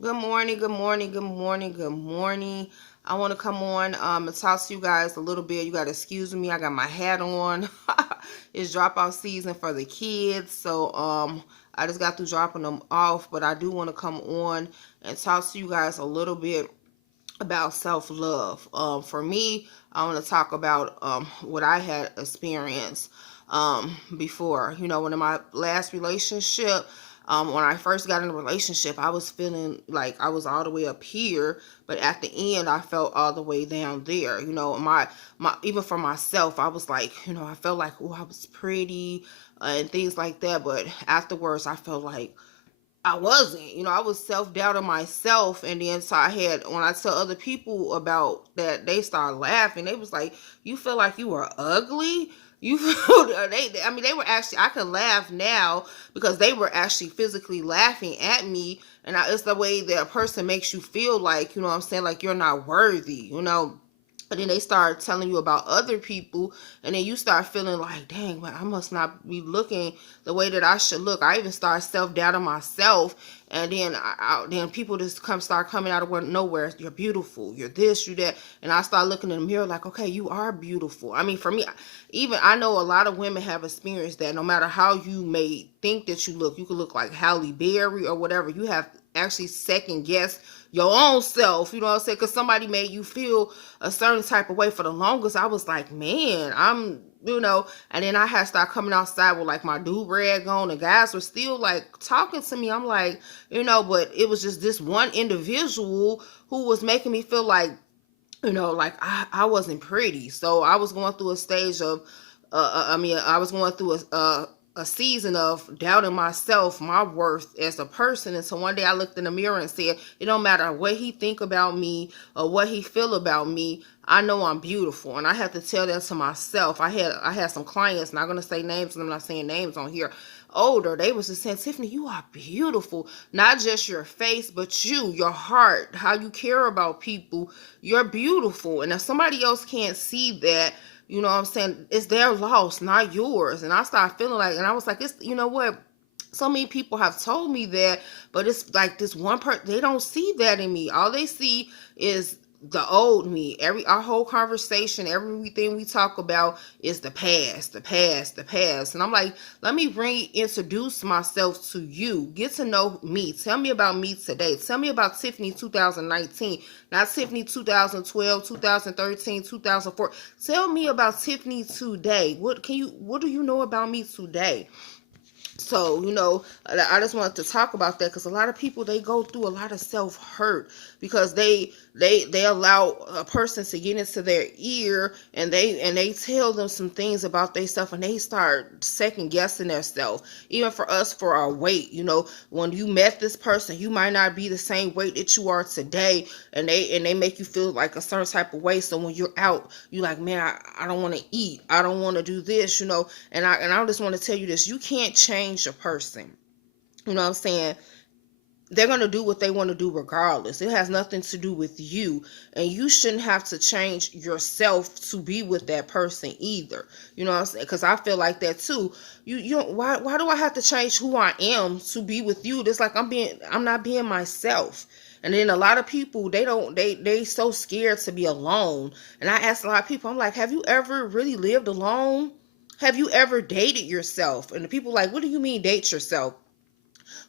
Good morning, good morning, good morning, good morning. I want to come on and talk to you guys a little bit. You got to excuse me. I got my hat on. It's dropout season for the kids. So I just got through dropping them off, but I do want to come on and talk to you guys a little bit about self-love. For me, I want to talk about what I had experienced before. When in my last relationship, when I first got in a relationship, I was feeling like I was all the way up here, but at the end, I felt all the way down there. My even for myself, I was like, I felt like, oh, I was pretty and things like that. But afterwards, I felt like I wasn't. I was self doubting myself, and then so I had when I tell other people about that, they start laughing. They was like, "You feel like you were ugly." You feel they? I mean, they were actually. I can laugh now because they were actually physically laughing at me, and it's the way that a person makes you feel like what I'm saying, like you're not worthy. And then they start telling you about other people, and then you start feeling like, dang, man, I must not be looking the way that I should look. I even start self-doubting myself, and then then people just start coming out of nowhere. You're beautiful, you're this, you that. And I start looking in the mirror like, okay, you are beautiful. I mean, for me, even I know a lot of women have experienced that. No matter how you may think that you could look like Halle Berry or whatever. You have actually second guess your own self, you know what I'm saying? Because somebody made you feel a certain type of way. For the longest, I was like, man, and then I had to start coming outside with like my do-rag on, and guys were still like talking to me. I'm like, but it was just this one individual who was making me feel like, like I wasn't pretty. So I was going through a stage of, I was going through a season of doubting myself, my worth as a person. And so one day I looked in the mirror and said, it don't matter what he think about me or what he feel about me. I know I'm beautiful, and I had to tell that to myself. I had some clients, not gonna say names, and I'm not saying names on here. Older, they was just saying, Tiffany, you are beautiful. Not just your face, but your heart, how you care about people. You're beautiful, and if somebody else can't see that, you know what I'm saying, it's their loss, not yours. And I started feeling like, and I was like, it's, you know what? So many people have told me that, but it's like this one person, they don't see that in me. All they see is the old me. Our whole conversation, everything we talk about is the past, the past, the past. And I'm like, let me introduce myself to you. Get to know me. Tell me about me today. Tell me about Tiffany 2019, not Tiffany 2012, 2013, 2004. Tell me about Tiffany today. What do you know about me today? So I just wanted to talk about that because a lot of people, they go through a lot of self-hurt because they allow a person to get into their ear, and they tell them some things about their stuff, and they start second guessing their self. Even for us, for our weight, when you met this person, you might not be the same weight that you are today, and they make you feel like a certain type of way. So when you're out, you like, man, I don't want to eat, I don't want to do this, and I just want to tell you this: you can't change a person. You know what I'm saying? They're going to do what they want to do regardless. It has nothing to do with you, and you shouldn't have to change yourself to be with that person either. You know what I'm saying? Because I feel like that too. Why do I have to change who I am to be with you? It's like I'm not being myself. And then a lot of people, they so scared to be alone. And I ask a lot of people, I'm like, have you ever really lived alone? Have you ever dated yourself? And the people like, what do you mean date yourself?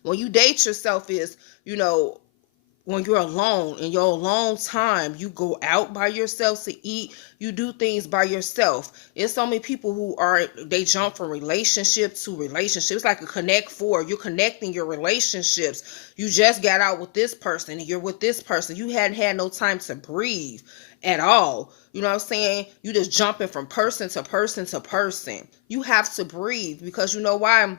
When you date yourself is, you know, when you're alone, in your alone time, you go out by yourself to eat, you do things by yourself. It's so many people they jump from relationship to relationship. It's like a connect four. You're connecting your relationships. You just got out with this person, and you're with this person. You hadn't had no time to breathe at all. You know what I'm saying? You just jumping from person to person to person. You have to breathe, because you know why?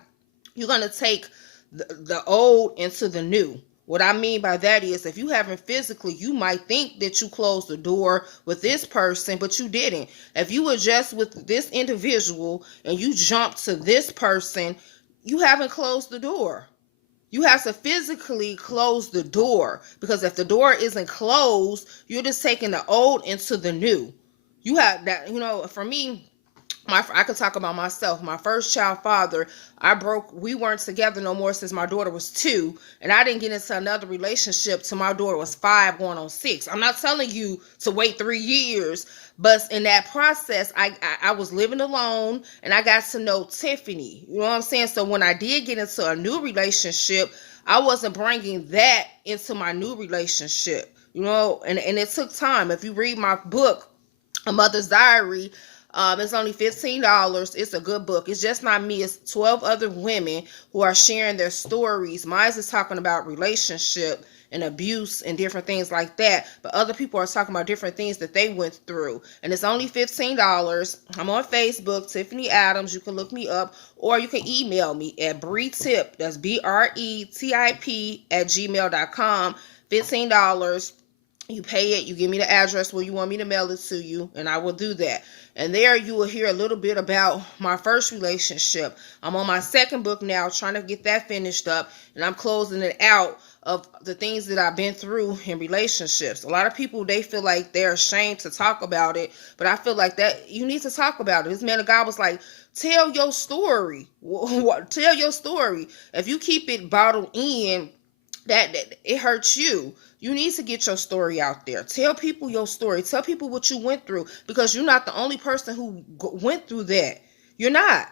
You're going to take the old into the new. What I mean by that is, if you haven't physically, you might think that you closed the door with this person, but you didn't. If you were just with this individual and you jumped to this person, you haven't closed the door. You have to physically close the door, because if the door isn't closed, you're just taking the old into the new. You have that, for me, I could talk about myself. My first child father, we weren't together no more since my daughter was 2, and I didn't get into another relationship till my daughter was 5 going on 6. I'm not telling you to wait 3 years, but in that process I was living alone, and I got to know Tiffany. You know what I'm saying? So when I did get into a new relationship, I wasn't bringing that into my new relationship. You know, and it took time. If you read my book, A Mother's Diary, it's only $15. It's a good book. It's just not me. It's 12 other women who are sharing their stories. Mine is talking about relationship and abuse and different things like that. But other people are talking about different things that they went through. And it's only $15. I'm on Facebook, Tiffany Adams. You can look me up, or you can email me at BRETIP. That's BRETIP at gmail.com. $15. You pay it, you give me the address where you want me to mail it to you, and I will do that. And there you will hear a little bit about my first relationship. I'm on my second book now, trying to get that finished up, and I'm closing it out of the things that I've been through in relationships. A lot of people, they feel like they're ashamed to talk about it, but I feel like that you need to talk about it. This man of God was like, tell your story. Tell your story. If you keep it bottled in, that it hurts you. You need to get your story out there. Tell people your story. Tell people what you went through, because you're not the only person who went through that. You're not.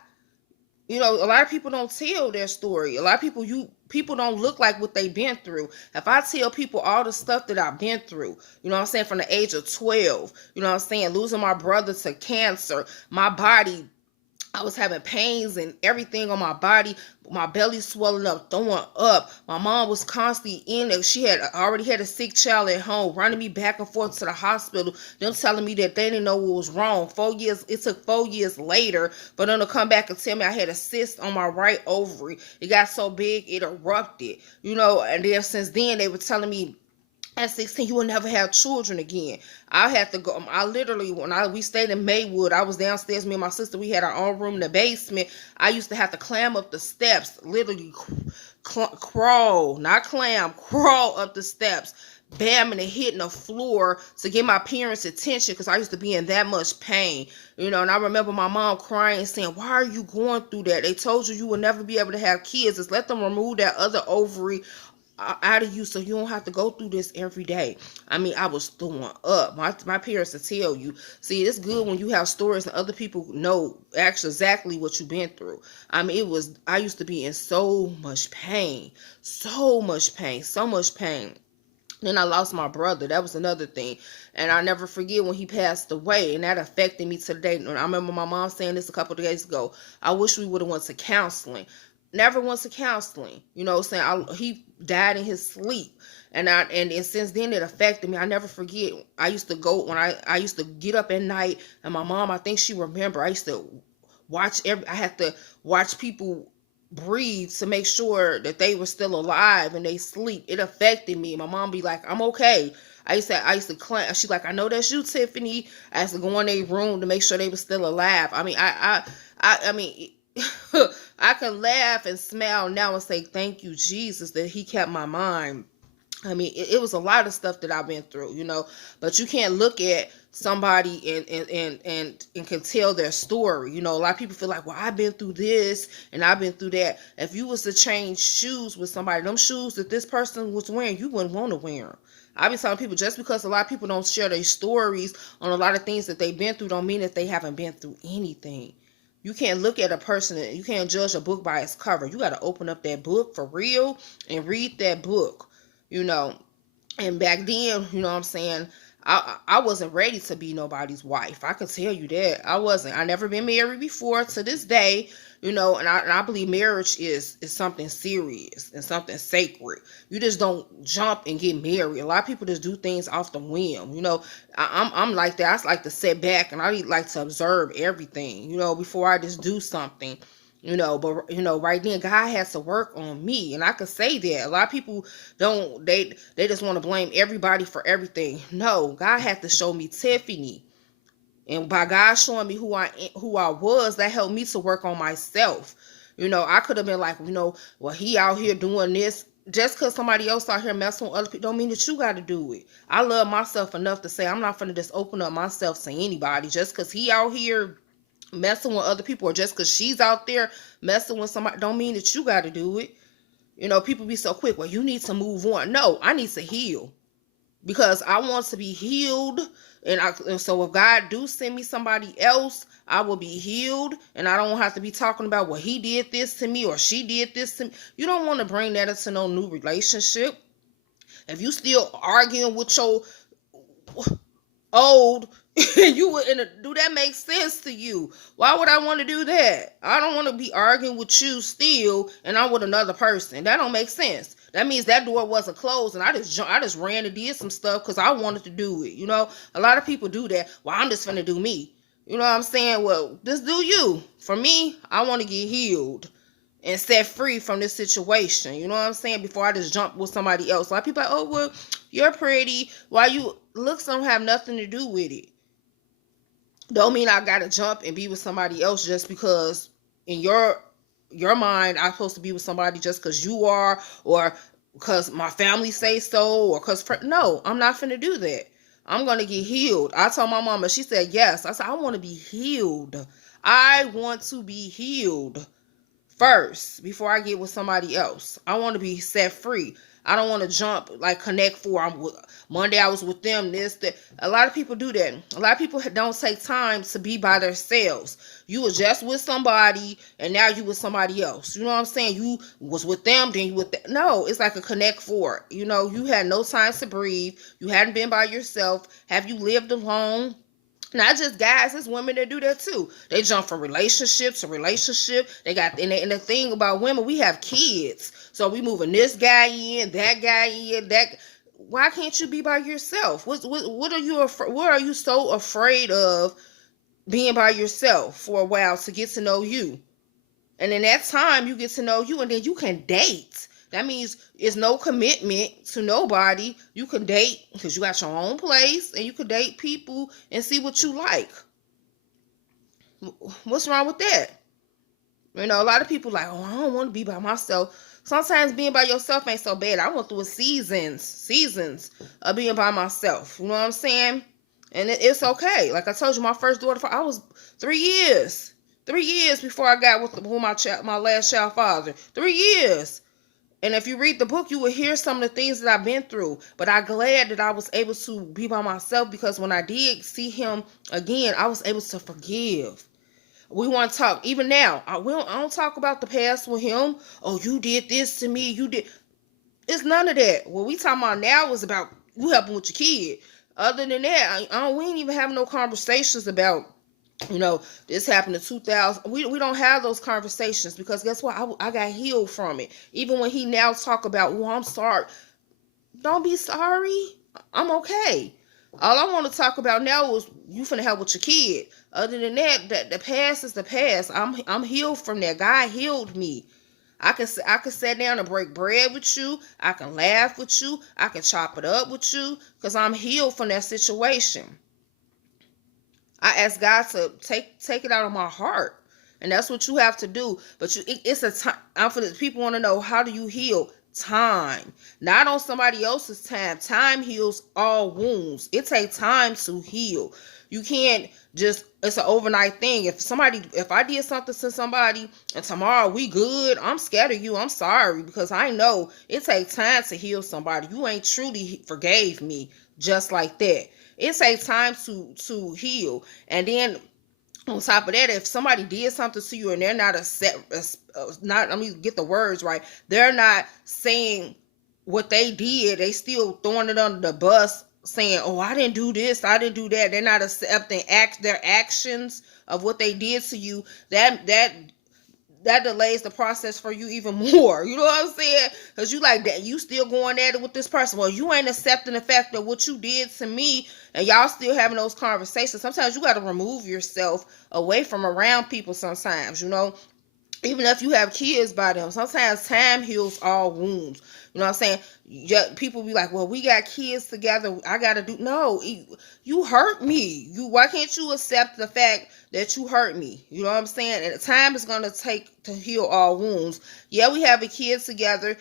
You know, a lot of people don't tell their story. A lot of people don't look like what they've been through. If I tell people all the stuff that I've been through, you know what I'm saying, from the age of 12, you know what I'm saying, losing my brother to cancer, my body, I was having pains and everything on my body, my belly swelling up, throwing up. My mom was constantly in it. She had already had a sick child at home, running me back and forth to the hospital, them telling me that they didn't know what was wrong. 4 years, it took 4 years later for them to come back and tell me I had a cyst on my right ovary. It got so big, it erupted, you know, and then since then they were telling me at 16 you will never have children again. I had to go, I literally, we stayed in Maywood, I was downstairs, me and my sister, we had our own room in the basement. I used to have to climb up the steps, literally crawl, not climb, crawl up the steps, bamming and hitting the floor to get my parents' attention, because I used to be in that much pain, you know. And I remember my mom crying and saying, why are you going through that? They told you will never be able to have kids. Just let them remove that other ovary out of you so you don't have to go through this every day. I mean, I was throwing up. My parents will tell you. See, it's good when you have stories and other people know actually exactly what you've been through. I mean, I used to be in so much pain. So much pain. So much pain. Then I lost my brother. That was another thing. And I never forget when he passed away. And that affected me to the day. And I remember my mom saying this a couple of days ago. I wish we would have went to counseling. Never went to counseling. You know, saying he died in his sleep. And since then it affected me. I never forget. I used to go when I used to get up at night, and my mom, I think she remember, I used to I had to watch people breathe to make sure that they were still alive and they sleep. It affected me. My mom be like, I'm okay. I used to climb. She's like, I know that's you, Tiffany. I used to go in their room to make sure they were still alive. I mean, I mean, I can laugh and smile now and say, thank you, Jesus, that he kept my mind. I mean, it was a lot of stuff that I've been through, you know, but you can't look at somebody and can tell their story. You know, a lot of people feel like, well, I've been through this and I've been through that. If you was to change shoes with somebody, them shoes that this person was wearing, you wouldn't want to wear them. I be telling people, just because a lot of people don't share their stories on a lot of things that they've been through don't mean that they haven't been through anything. You can't look at a person, you can't judge a book by its cover. You got to open up that book for real and read that book. You know, and back then, you know what I'm saying, I wasn't ready to be nobody's wife. I can tell you that. I wasn't. I never been married before to this day, you know, and I believe marriage is something serious and something sacred. You just don't jump and get married. A lot of people just do things off the whim, you know. I'm like that. I just like to sit back and I like to observe everything, you know, before I just do something. You know, but you know, right then God has to work on me, and I could say that. A lot of people don't. They just want to blame everybody for everything. No, God had to show me Tiffany, and by God showing me who I was, that helped me to work on myself. You know, I could have been like, you know, well, he out here doing this. Just because somebody else out here messing with other people don't mean that you got to do it. I love myself enough to say I'm not finna just open up myself to anybody just because he out here messing with other people, or just because she's out there messing with somebody don't mean that you got to do it. People be so quick, well, you need to move on. No, I need to heal, because I want to be healed. And so if God do send me somebody else, I will be healed, and I don't have to be talking about, well, he did this to me or she did this to me. You don't want to bring that into no new relationship. If you still arguing with your old, do that make sense to you? Why would I want to do that? I don't want to be arguing with you still, and I'm with another person. That don't make sense. That means that door wasn't closed, and I just ran and did some stuff because I wanted to do it. A lot of people do that. Well, I'm just gonna do me. You know what I'm saying? Well, just do you. For me, I want to get healed and set free from this situation. You know what I'm saying? Before I just jump with somebody else. A lot of people are like, oh, well, you're pretty. Why you looks don't have nothing to do with it. Don't mean I gotta jump and be with somebody else just because in your mind I'm supposed to be with somebody just because you are, or because my family say so, or because no, I'm not finna do that. I'm gonna get healed. I told my mama, she said yes. I said I want to be healed. I want to be healed first before I get with somebody else. I want to be set free. I don't want to jump like Connect Four. Monday I was with them, this, that. A lot of people do that. A lot of people don't take time to be by themselves. You were just with somebody and now you with somebody else. You know what I'm saying? You was with them, then you with them. No, it's like a Connect Four. You had no time to breathe. You hadn't been by yourself. Have you lived alone? Not just guys, it's women that do that too. They jump from relationship to relationship. They got, and the thing about women, we have kids. So we moving this guy in, that guy in, that. Why can't you be by yourself? What are you so afraid of being by yourself for a while to get to know you? And in that time, you get to know you, and then you can date. That means it's no commitment to nobody. You can date because you got your own place, and you can date people and see what you like. What's wrong with that? A lot of people like, oh, I don't want to be by myself. Sometimes being by yourself ain't so bad. I went through seasons of being by myself. You know what I'm saying? And it's okay. Like I told you, my first daughter, I was 3 years. 3 years before I got with my last child father. 3 years. And if you read the book, you will hear some of the things that I've been through. But I'm glad that I was able to be by myself, because when I did see him again, I was able to forgive. We want to talk. Even now, I don't talk about the past with him. Oh, you did this to me. You did. It's none of that. What we talking about now is about you helping with your kid. Other than that, we ain't even having no conversations about, this happened in 2000. We don't have those conversations, because guess what? I got healed from it. Even when he now talk about, well, I'm sorry. Don't be sorry. I'm okay. All I want to talk about now is you finna help with your kid. Other than that, the past is the past. I'm healed from that. God healed me. I can sit down and break bread with you. I can laugh with you. I can chop it up with you, because I'm healed from that situation. I ask God to take it out of my heart, and that's what you have to do. But it's a time. For the people want to know, how do you heal? Time, not on somebody else's time. Time heals all wounds. It takes time to heal. You can't just, it's an overnight thing. If I did something to somebody and tomorrow we good, I'm scared of you. I'm sorry, because I know it takes time to heal somebody. You ain't truly forgave me just like that. It takes time to heal. And then on top of that, if somebody did something to you and they're not let me get the words right, they're not saying what they did, they still throwing it under the bus, saying, oh, I didn't do this, I didn't do that. They're not accepting their actions of what they did to you. That delays the process for you even more. You know what I'm saying? Because you like that, you still going at it with this person. Well, you ain't accepting the fact that what you did to me, and y'all still having those conversations. Sometimes you got to remove yourself away from around people sometimes, even if you have kids by them. Sometimes time heals all wounds. You know what I'm saying? People be like, well, we got kids together, I gotta do. No, you hurt me. Why can't you accept the fact that you hurt me? You know what I'm saying? And time is gonna take to heal all wounds. Yeah, we have a kid together.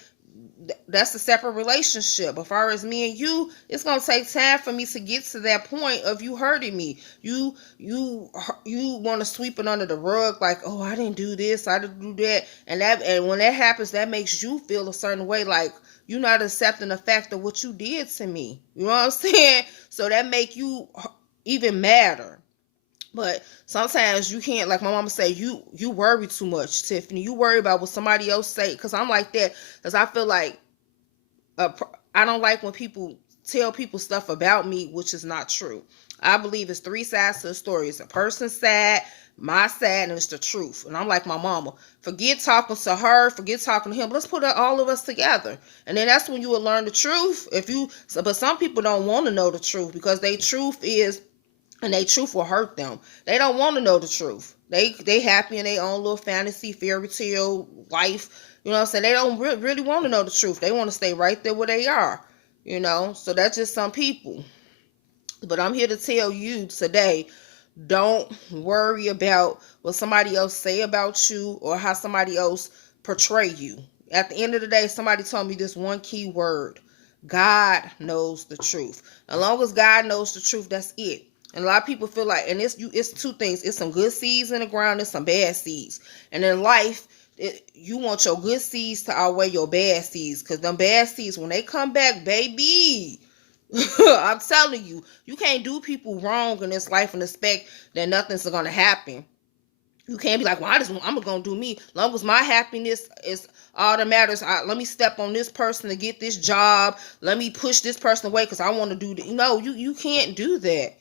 that's a separate relationship. As far as me and you, it's gonna take time for me to get to that point of you hurting me. You want to sweep it under the rug, like, oh, I didn't do this, I didn't do that, and when that happens, that makes you feel a certain way, like you're not accepting the fact of what you did to me. You know what I'm saying? So that make you even madder. But sometimes you can't, like my mama say, you worry too much, Tiffany. You worry about what somebody else say. Because I'm like that. Because I feel like I don't like when people tell people stuff about me, which is not true. I believe it's three sides to the story. It's a person's side, my side, and it's the truth. And I'm like my mama. Forget talking to her. Forget talking to him. Let's put all of us together. And then that's when you will learn the truth. But some people don't want to know the truth because their truth is, and they truth will hurt them. They don't want to know the truth. They happy in their own little fantasy fairy tale life. You know what I'm saying? They don't really want to know the truth. They want to stay right there where they are. You know? So that's just some people. But I'm here to tell you today, don't worry about what somebody else say about you or how somebody else portray you. At the end of the day, somebody told me this one key word. God knows the truth. As long as God knows the truth, that's it. And a lot of people feel like, and it's two things. It's some good seeds in the ground and some bad seeds. And in life, you want your good seeds to outweigh your bad seeds. Because them bad seeds, when they come back, baby, I'm telling you, you can't do people wrong in this life and expect that nothing's going to happen. You can't be like, well, I'm going to do me. As long as my happiness is all that matters. Let me step on this person to get this job. Let me push this person away because I want to do that. No, you can't do that.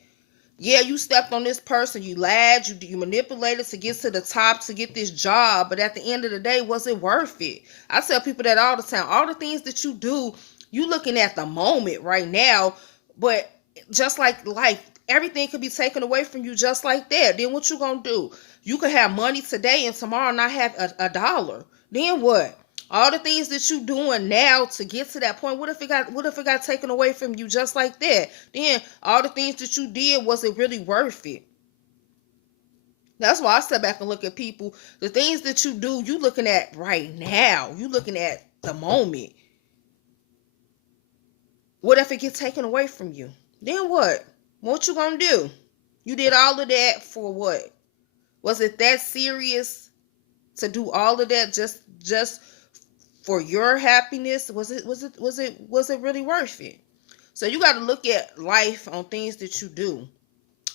Yeah, you stepped on this person, you lied, you manipulated to get to the top, to get this job, but at the end of the day, was it worth it? I tell people that all the time. All the things that you do, you looking at the moment right now, but just like life, everything could be taken away from you just like that. Then what you gonna do? You could have money today and tomorrow not have a dollar. Then what? All the things that you doing now to get to that point, what if it got taken away from you just like that? Then all the things that you did, was it really worth it? That's why I step back and look at people. The things that you do, you looking at right now. You looking at the moment. What if it gets taken away from you? Then what? What you gonna do? You did all of that for what? Was it that serious to do all of that just for your happiness? Was it really worth it? So you got to look at life on things that you do.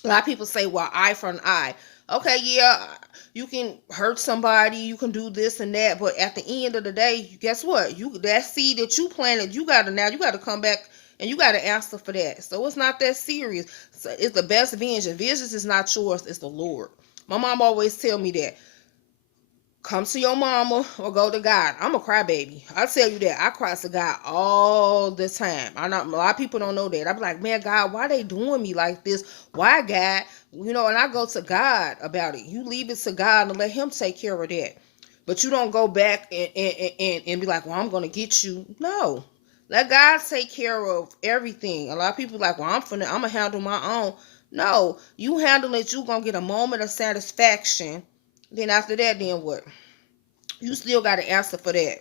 A lot of people say, well, eye for an eye. Okay, yeah, you can hurt somebody, you can do this and that, but at the end of the day, guess what? That seed that you planted, you got to come back and you got to answer for that. So it's not that serious. So it's the best vengeance. Vengeance is not yours, it's the Lord. My mom always tell me that. Come to your mama or go to God. I'm a crybaby. I tell you that. I cry to God all the time. A lot of people don't know that. I be like, man, God, why they doing me like this? Why, God? You know, and I go to God about it. You leave it to God and let him take care of that. But you don't go back and be like, well, I'm going to get you. No. Let God take care of everything. A lot of people like, well, I'm going to handle my own. No. You handle it. You're going to get a moment of satisfaction. Then after that, then what? You still got to answer for that.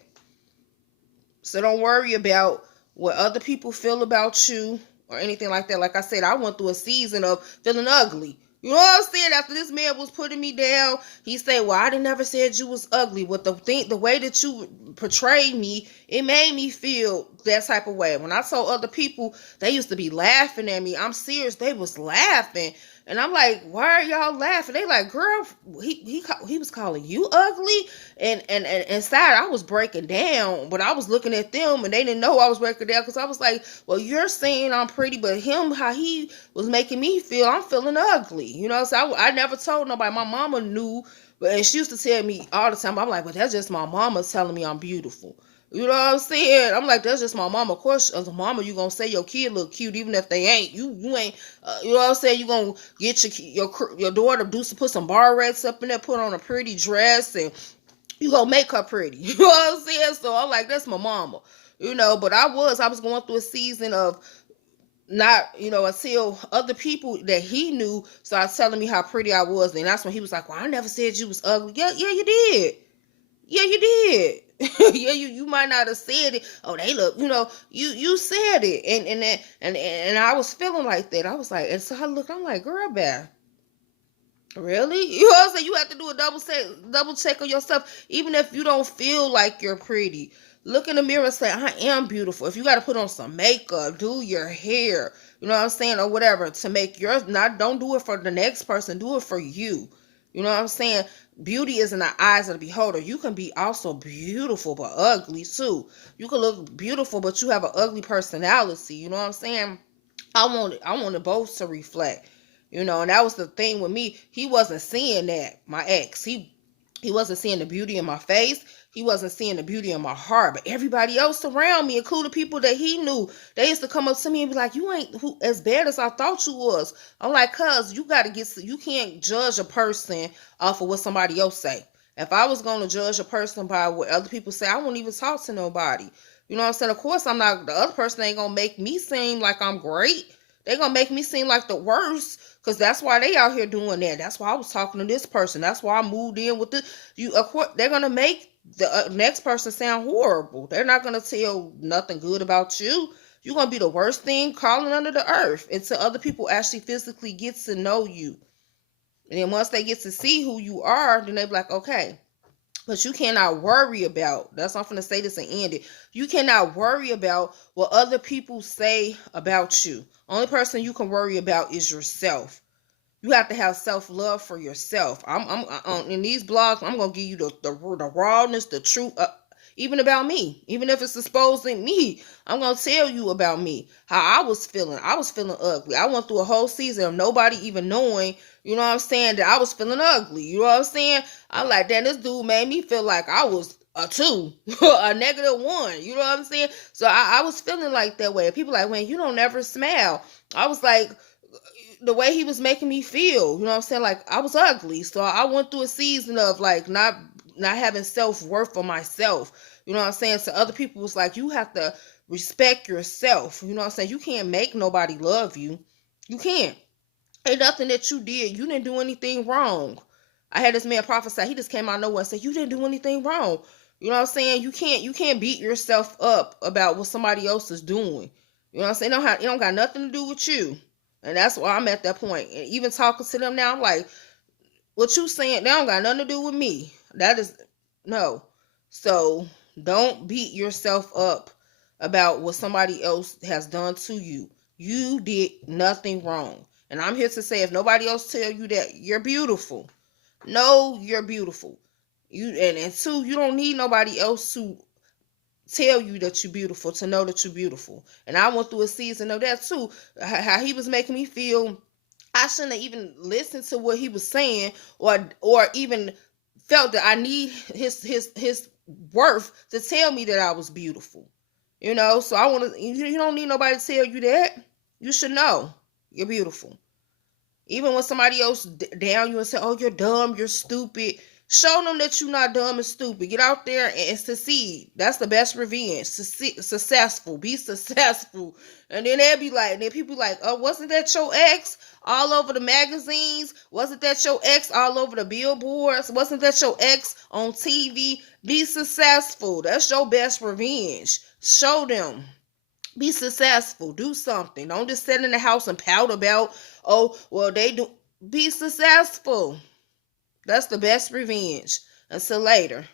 So don't worry about what other people feel about you or anything like that. Like I said, I went through a season of feeling ugly. You know what I'm saying? After this man was putting me down, he said, well, I didn't never said you was ugly. But the way that you portrayed me, it made me feel that type of way. When I told other people, they used to be laughing at me. I'm serious. They was laughing. And I'm like, why are y'all laughing? They like, girl, he was calling you ugly. And inside I was breaking down, but I was looking at them and they didn't know I was breaking down because I was like, well, you're saying I'm pretty, but him, how he was making me feel, I'm feeling ugly. You know, so I never told nobody. My mama knew, and she used to tell me all the time. I'm like, well, that's just my mama telling me I'm beautiful. You know what I'm saying? I'm like, that's just my mama. Of course, as a mama, you gonna say your kid look cute, even if they ain't. You ain't. You know what I'm saying? You gonna get your daughter put some barrettes up in there, put on a pretty dress, and you gonna make her pretty. You know what I'm saying? So I'm like, that's my mama. You know, but I was going through a season of not, you know, until other people that he knew started telling me how pretty I was, and that's when he was like, well, I never said you was ugly. Yeah, you did. Yeah, you did. Yeah, you might not have said it. Oh, they look, you said it, and I was feeling like that. I was like, and so I looked, I'm like, girl, Beth, really? You know what I'm saying? You have to do a double check on yourself, even if you don't feel like you're pretty. Look in the mirror and say, I am beautiful. If you got to put on some makeup, do your hair, you know what I'm saying, or whatever, to make yours, not, don't do it for the next person, do it for you. You know what I'm saying? Beauty is in the eyes of the beholder. You can be also beautiful but ugly too. You can look beautiful but you have an ugly personality. You know what I'm saying? I wanted both to reflect. And that was the thing with me. He wasn't seeing that, my ex. He wasn't seeing the beauty in my face. He wasn't seeing the beauty in my heart. But everybody else around me, including people that he knew, they used to come up to me and be like, you ain't as bad as I thought you was. I'm like, cuz you can't judge a person off of what somebody else say. If I was going to judge a person by what other people say, I wouldn't even talk to nobody. You know what I'm saying? Of course, I'm not, the other person ain't going to make me seem like I'm great. They going to make me seem like the worst, because that's why they out here doing that. That's why I was talking to this person. That's why I moved in with this. Of course, they're going to make the next person sound horrible. They're not going to tell nothing good about you. You're going to be the worst thing crawling under the earth until other people actually physically get to know you. And then once they get to see who you are, then they be like, okay. But you cannot worry about, that's what I'm going to say this and end it. You cannot worry about what other people say about you. Only person you can worry about is yourself. You have to have self-love for yourself. I'm in these blogs, I'm going to give you the rawness, the truth, even about me. Even if it's exposing me, I'm going to tell you about me, how I was feeling. I was feeling ugly. I went through a whole season of nobody even knowing, you know what I'm saying, that I was feeling ugly. You know what I'm saying? I'm like, damn, this dude made me feel like I was a 2, a -1. You know what I'm saying? So I was feeling like that way. People like, man, you don't ever smile. I was like, the way he was making me feel, you know what I'm saying? Like I was ugly. So I went through a season of like not having self-worth for myself. You know what I'm saying? So other people was like, you have to respect yourself. You know what I'm saying? You can't make nobody love you. You can't. Ain't nothing that you did. You didn't do anything wrong. I had this man prophesy. He just came out of nowhere and said, you didn't do anything wrong. You know what I'm saying? You can't beat yourself up about what somebody else is doing. You know what I'm saying? It don't got nothing to do with you. And that's why I'm at that point. And even talking to them now, I'm like, what you saying, that don't got nothing to do with me. That is, no. So don't beat yourself up about what somebody else has done to you. You did nothing wrong. And I'm here to say, if nobody else tell you that, you're beautiful. No, you're beautiful. And two, you don't need nobody else to tell you that you're beautiful, to know that you're beautiful. And I went through a season of that too. How he was making me feel I shouldn't have even listened to what he was saying, or even felt that I need his worth to tell me that I was beautiful. So I want to, you don't need nobody to tell you that. You should know you're beautiful. Even when somebody else down you and say, oh, you're dumb, you're stupid, show them that you're not dumb and stupid. Get out there and succeed. That's the best revenge. Successful. Be successful. And then they'll be like, and then people like, oh, wasn't that your ex all over the magazines? Wasn't that your ex all over the billboards? Wasn't that your ex on TV? Be successful. That's your best revenge. Show them. Be successful. Do something. Don't just sit in the house and pout about, oh, well, they do. Be successful. That's the best revenge. Until later.